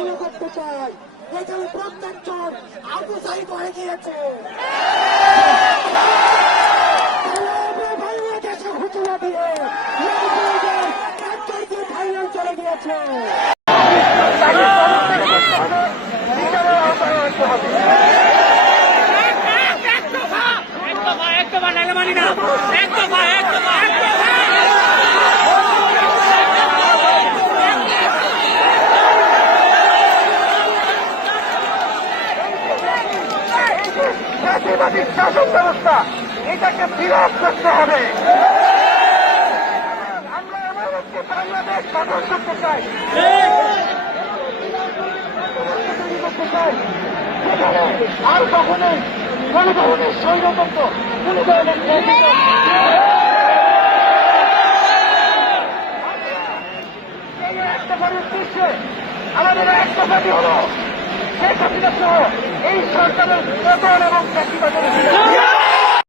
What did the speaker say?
ঘোষণা করতে চাই। এখানে প্রত্যেকজন আবু সাইদ হয়ে গিয়েছে চলে গিয়েছে ফ্যাসিবাদী শাসন ব্যবস্থা, এটাকে বিরোধ করতে হবে। আর কোন ধরনের স্বৈরতন্ত্র কোন ধরনের আমাদের একটা পার্টি হলো শেখ হাসিনা সহ এই সরকারের পতন এবং চাকরি বাজারের